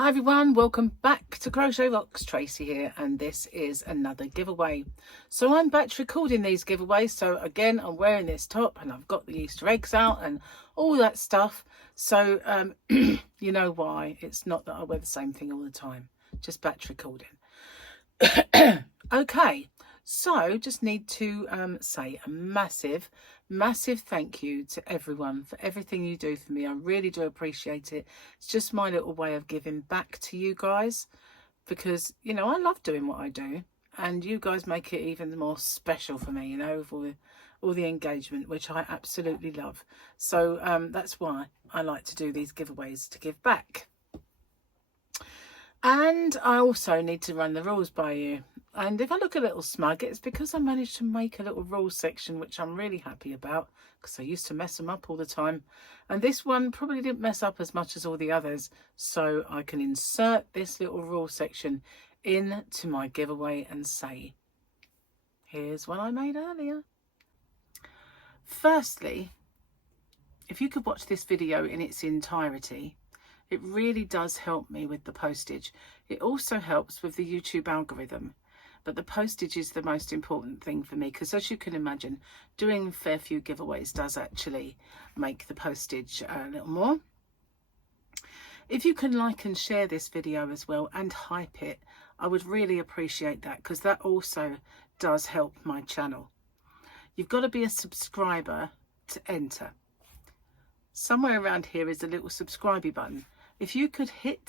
Hi everyone, welcome back to Crochet Rocks. Tracy here, and this is another giveaway. So I'm batch recording these giveaways. So again, I'm wearing this top and I've got the Easter eggs out and all that stuff. So you know why. It's not that I wear the same thing all the time, just batch recording. Okay, so just need to say a massive thank you to everyone for everything you do for me. I really do appreciate it. It's just my little way of giving back to you guys, because you know I love doing what I do, and you guys make it even more special for me, you know, with all the engagement, which I absolutely love. So that's why I like to do these giveaways, to give back. And I also need to run the rules by you. And if I look a little smug, it's because I managed to make a little rules section, which I'm really happy about, because I used to mess them up all the time. And this one probably didn't mess up as much as all the others. So I can insert this little rule section into my giveaway and say, here's one I made earlier. Firstly, if you could watch this video in its entirety, it really does help me with the postage. It also helps with the YouTube algorithm. But the postage is the most important thing for me, because as you can imagine, doing a fair few giveaways does actually make the postage a little more. If you can like and share this video as well and hype it, I would really appreciate that, because that also does help my channel. You've got to be a subscriber to enter. Somewhere around here is a little subscribe button. If you could hit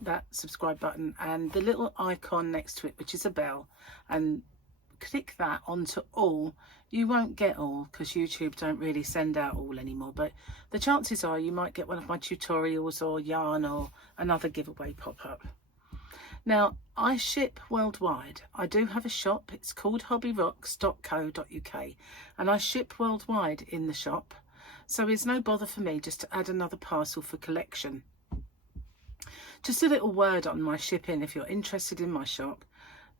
that subscribe button and the little icon next to it, which is a bell, and click that onto all, you won't get all, because YouTube don't really send out all anymore, but the chances are you might get one of my tutorials or yarn or another giveaway pop up. Now, I ship worldwide. I do have a shop. It's called hobbyrocks.co.uk, and I ship worldwide in the shop. So it's no bother for me just to add another parcel for collection. Just a little word on my shipping if you're interested in my shop.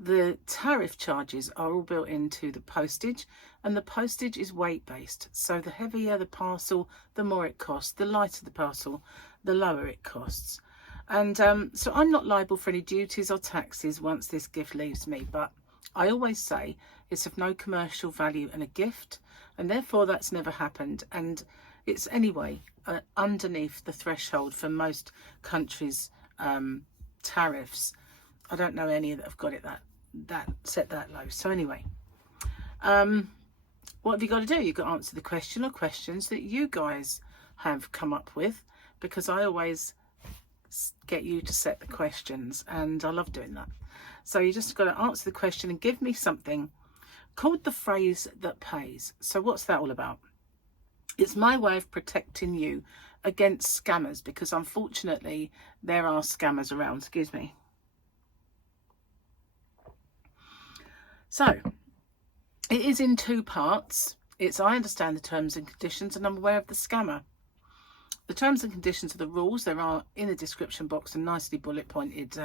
The tariff charges are all built into the postage, and the postage is weight based. So the heavier the parcel, the more it costs. The lighter the parcel, the lower it costs. And so I'm not liable for any duties or taxes once this gift leaves me, but I always say it's of no commercial value and a gift, and therefore that's never happened. And it's anyway underneath the threshold for most countries' tariffs. I don't know any that have got it that set that low. So anyway, what have you got to do? You've got to answer the question or questions that you guys have come up with, because I always get you to set the questions, and I love doing that. So you just got to answer the question and give me something called the phrase that pays. So what's that all about? It's my way of protecting you against scammers, because unfortunately there are scammers around. Excuse me. So it is in two parts. It's I understand the terms and conditions, and I'm aware of the scammer. The terms and conditions are the rules. There are in the description box a nicely bullet pointed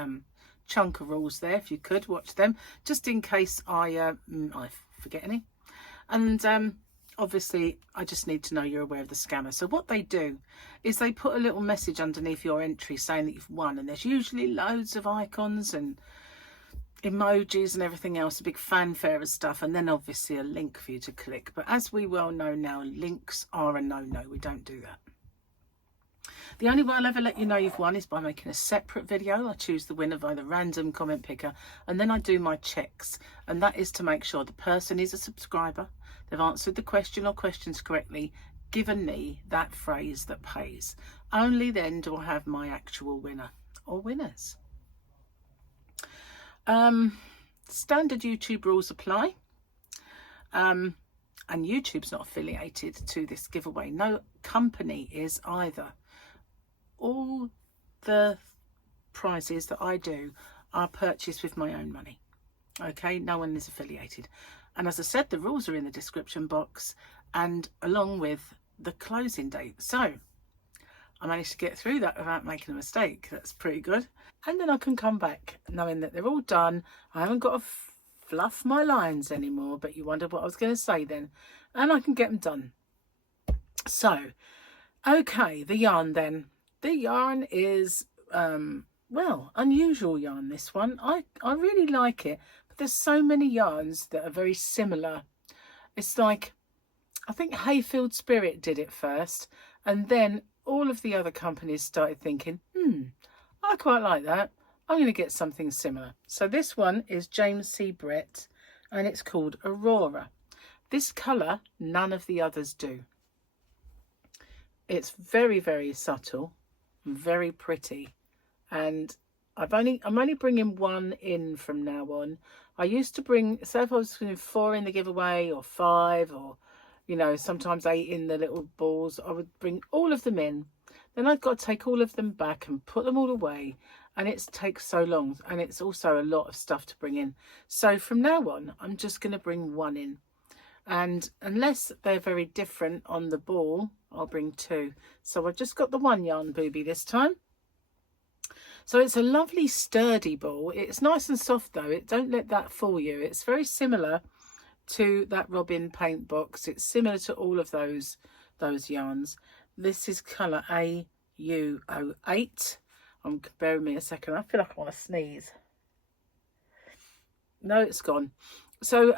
chunk of rules there. If you could watch them, just in case I forget any. And obviously I just need to know you're aware of the scammer. So what they do is they put a little message underneath your entry saying that you've won, and there's usually loads of icons and emojis and everything else, a big fanfare of stuff, and then obviously a link for you to click. But as we well know now, links are a no-no. We don't do that. The only way I'll ever let you know you've won is by making a separate video. I choose the winner by the random comment picker, and then I do my checks, and that is to make sure the person is a subscriber, they've answered the question or questions correctly, given me that phrase that pays. Only then do I have my actual winner or winners. Standard YouTube rules apply. And YouTube's not affiliated to this giveaway. No company is either. All the prizes that I do are purchased with my own money. Okay, no one is affiliated. And as I said, the rules are in the description box, and along with the closing date. So I managed to get through that without making a mistake. That's pretty good. And then I can come back knowing that they're all done. I haven't got to fluff my lines anymore, but you wondered what I was going to say then, and I can get them done. So okay, the yarn then. The yarn is well, unusual yarn, this one. I really like it, but there's so many yarns that are very similar. It's like, I think Hayfield Spirit did it first, and then all of the other companies started thinking, I quite like that. I'm going to get something similar. So this one is James C. Brett, and it's called Aurora. This colour, none of the others do. It's very, very subtle, very pretty, and I'm only bringing one in from now on. I used to bring, so if I was doing 4 in the giveaway or 5 or, you know, sometimes 8 in the little balls, I would bring all of them in. Then I've got to take all of them back and put them all away, and it takes so long, and it's also a lot of stuff to bring in. So from now on, I'm just going to bring one in, and unless they're very different on the ball, I'll bring 2. So I've just got the 1 yarn booby this time. So it's a lovely sturdy ball. It's nice and soft though. Don't let that fool you. It's very similar to that Robin paint box. It's similar to all of those yarns. This is colour AU08. Bear with me a second. I feel like I want to sneeze. No, it's gone. So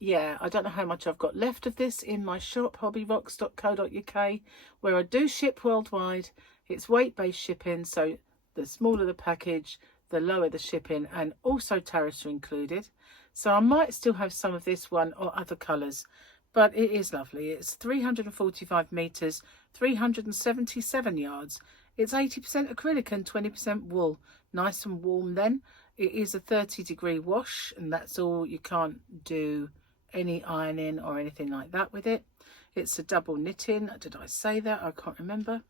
yeah, I don't know how much I've got left of this in my shop, hobbyrocks.co.uk, where I do ship worldwide. It's weight-based shipping, so the smaller the package, the lower the shipping, and also tariffs are included. So I might still have some of this one or other colours, but it is lovely. It's 345 metres, 377 yards. It's 80% acrylic and 20% wool. Nice and warm then. It is a 30-degree wash, and that's all. You can't do any ironing or anything like that with it. It's a double knitting. Did I say that? I can't remember.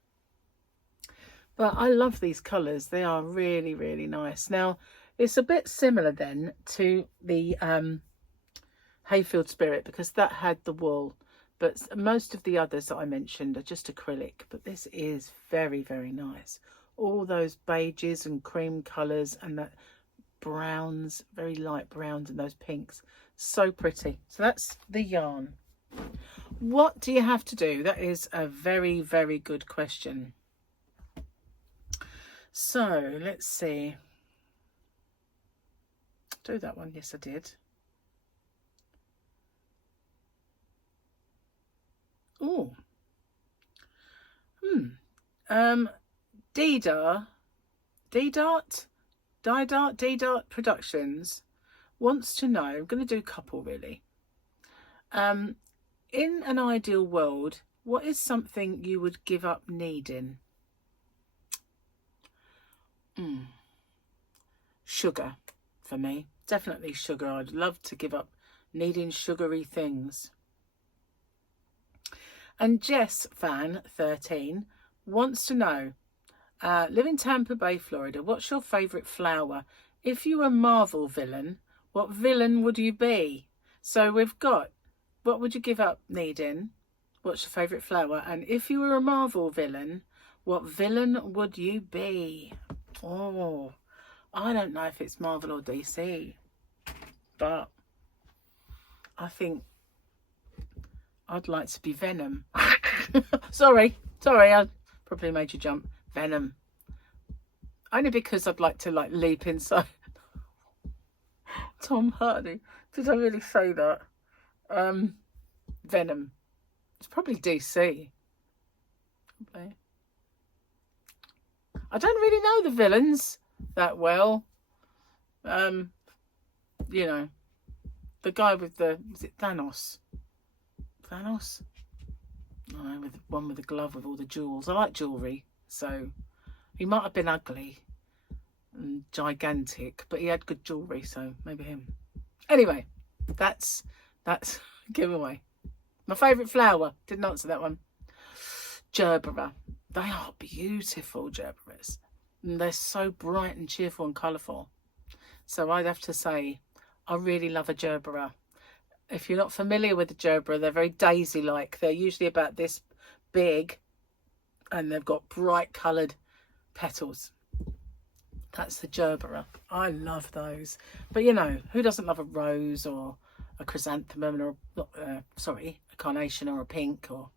But I love these colours. They are really, really nice. Now, it's a bit similar then to the Hayfield Spirit, because that had the wool. But most of the others that I mentioned are just acrylic. But this is very, very nice. All those beiges and cream colours and that browns, very light browns, and those pinks. So pretty. So that's the yarn. What do you have to do? That is a very, very good question. So let's see. Do that one. Yes, I did. Oh. D-Dart Productions wants to know, I'm going to do a couple really. In an ideal world, what is something you would give up needing? Sugar for me. Definitely sugar. I'd love to give up needing sugary things. And Jess Fan 13 wants to know, live in Tampa Bay, Florida, what's your favourite flower? If you were a Marvel villain, what villain would you be? So we've got, what would you give up needing? What's your favourite flower? And if you were a Marvel villain, what villain would you be? Oh, I don't know if it's Marvel or DC, but I think I'd like to be Venom. sorry, I probably made you jump. Venom. Only because I'd like to leap inside Tom Hardy. Did I really say that? Venom. It's probably DC. Probably. I don't really know the villains that well. You know, the guy with the, was it Thanos? Thanos? No, with one with the glove with all the jewels. I like jewellery, so he might have been ugly and gigantic, but he had good jewellery, so maybe him. Anyway, that's a giveaway. My favourite flower, didn't answer that one. Gerbera. They are beautiful gerberas. And they're so bright and cheerful and colourful. So I'd have to say, I really love a gerbera. If you're not familiar with the gerbera, they're very daisy-like. They're usually about this big, and they've got bright coloured petals. That's the gerbera. I love those. But you know, who doesn't love a rose or a chrysanthemum or a carnation or a pink or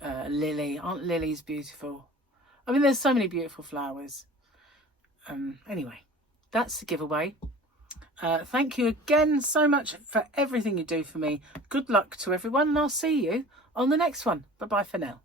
a lily? Aren't lilies beautiful? I mean, there's so many beautiful flowers. Anyway, that's the giveaway. Thank you again so much for everything you do for me. Good luck to everyone, and I'll see you on the next one. Bye bye for now.